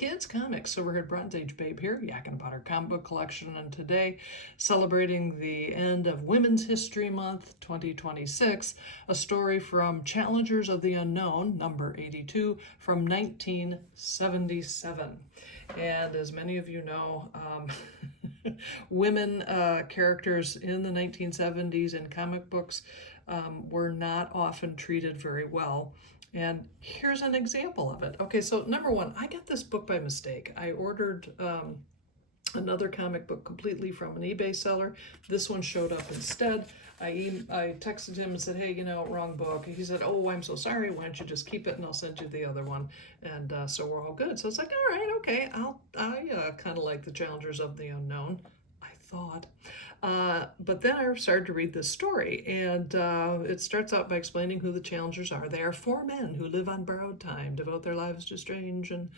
kids, comics. Silverhaired Bronze Age Babe here, yakking about our comic book collection, and today, celebrating the end of Women's History Month 2026, a story from Challengers of the Unknown, number 82, from 1977. And as many of you know, women characters in the 1970s in comic books were not often treated very well. And here's an example of it. Okay, so number one, I got this book by mistake. I ordered another comic book completely from an eBay seller. This one showed up instead. I texted him and said, hey, wrong book. He said, oh, I'm so sorry. Why don't you just keep it and I'll send you the other one. And so we're all good. So it's like, all right, okay. I kind of like the Challengers of the Unknown, I thought. But then I started to read this story, and it starts out by explaining who the Challengers are. They are 4 men who live on borrowed time, devote their lives to strange and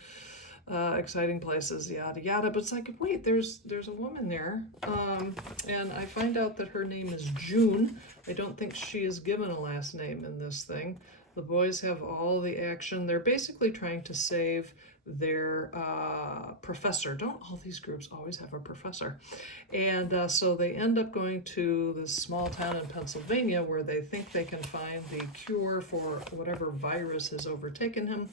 exciting places, yada yada. But it's like, wait, there's a woman there, and I find out that her name is June. I don't think she is given a last name in this thing. The boys have all the action. They're basically trying to save their professor. Don't all these groups always have a professor? And so they end up going to this small town in Pennsylvania where they think they can find the cure for whatever virus has overtaken him.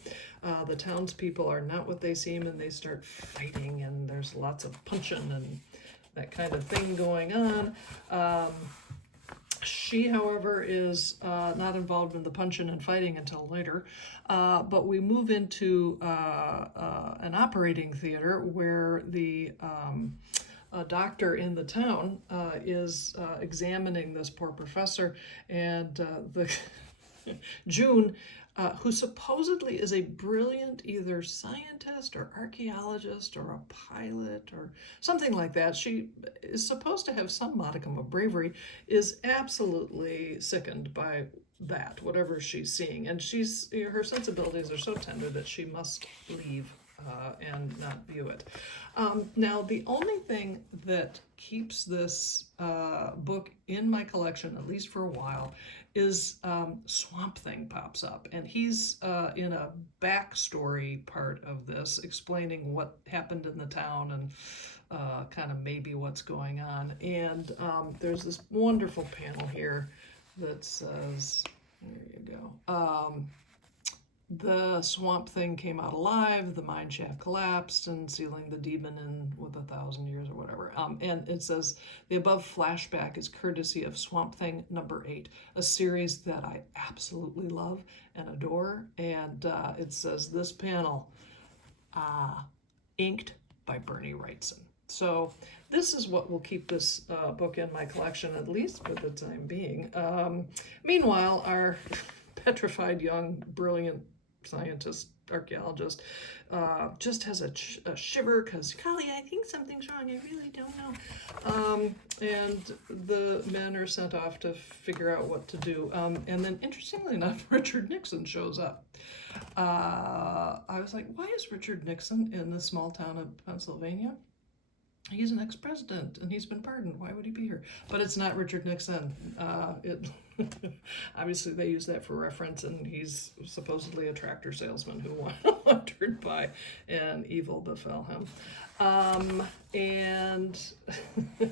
The townspeople are not what they seem, and they start fighting, and there's lots of punching and that kind of thing going on. She, however, is not involved in the punching and fighting until later. But we move into an operating theater where the doctor in the town is examining this poor professor, and the June, who supposedly is a brilliant either scientist or archaeologist or a pilot or something like that. She is supposed to have some modicum of bravery, is absolutely sickened by that, whatever she's seeing. And her sensibilities are so tender that she must leave and not view it. Now, the only thing that keeps this book in my collection, at least for a while, is Swamp Thing pops up, and he's in a backstory part of this, explaining what happened in the town and kind of maybe what's going on. And there's this wonderful panel here that says, there you go, the Swamp Thing came out alive, the mine shaft collapsed, and sealing the demon in with 1,000 years or whatever. And it says, the above flashback is courtesy of Swamp Thing number 8, a series that I absolutely love and adore. And it says, this panel, inked by Bernie Wrightson. So this is what will keep this book in my collection, at least for the time being. Meanwhile, our petrified young, brilliant scientist, archaeologist, just has a shiver because, golly, I think something's wrong. I really don't know. And the men are sent off to figure out what to do. And then, interestingly enough, Richard Nixon shows up. I was like, why is Richard Nixon in the small town of Pennsylvania? He's an ex-president and he's been pardoned. Why would he be here? But it's not Richard Nixon. Obviously they use that for reference, and he's supposedly a tractor salesman who wandered by and evil befell him. And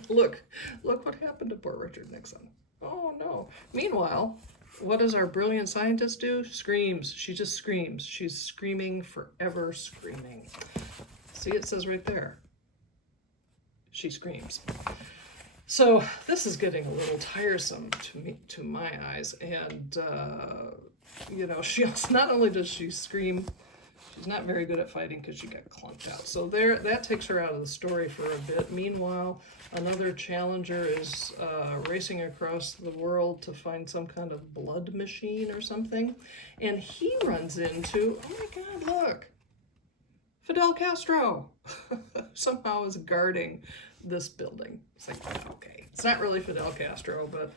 look what happened to poor Richard Nixon. Oh no. Meanwhile, what does our brilliant scientist do? Screams. She just screams. She's screaming, forever screaming. See, it says right there. She screams. So this is getting a little tiresome to my eyes, and she also, not only does she scream, she's not very good at fighting because she got clunked out. So that takes her out of the story for a bit. Meanwhile, another challenger is racing across the world to find some kind of blood machine or something, and he runs into, oh my God, look, Fidel Castro somehow is guarding this building. It's like, okay, it's not really Fidel Castro, but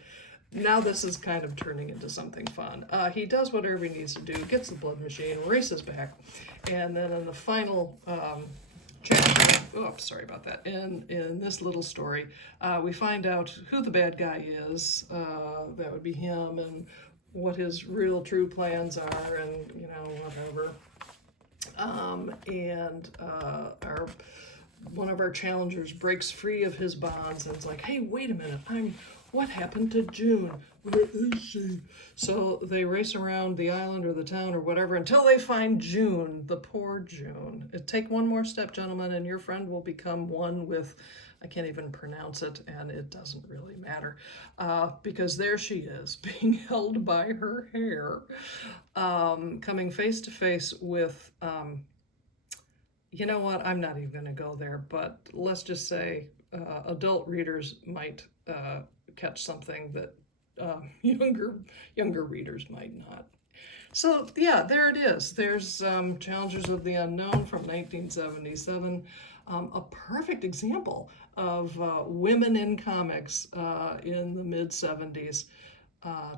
now this is kind of turning into something fun. He does whatever he needs to do, gets the blood machine, races back, and then in the final chapter, sorry about that, in this little story, we find out who the bad guy is. That would be him, and what his real true plans are, and whatever. And one of our challengers breaks free of his bonds and is like, hey, wait a minute, what happened to June? Where is she? So they race around the island or the town or whatever until they find June, the poor June. Take one more step, gentlemen, and your friend will become one with, I can't even pronounce it, and it doesn't really matter, because there she is, being held by her hair, coming face to face with, you know what, I'm not even going to go there, but let's just say adult readers might catch something that younger readers might not. So yeah, there it is. There's Challengers of the Unknown from 1977, a perfect example of women in comics in the mid 70s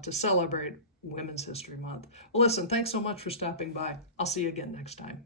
to celebrate Women's History Month. Well, listen, thanks so much for stopping by. I'll see you again next time.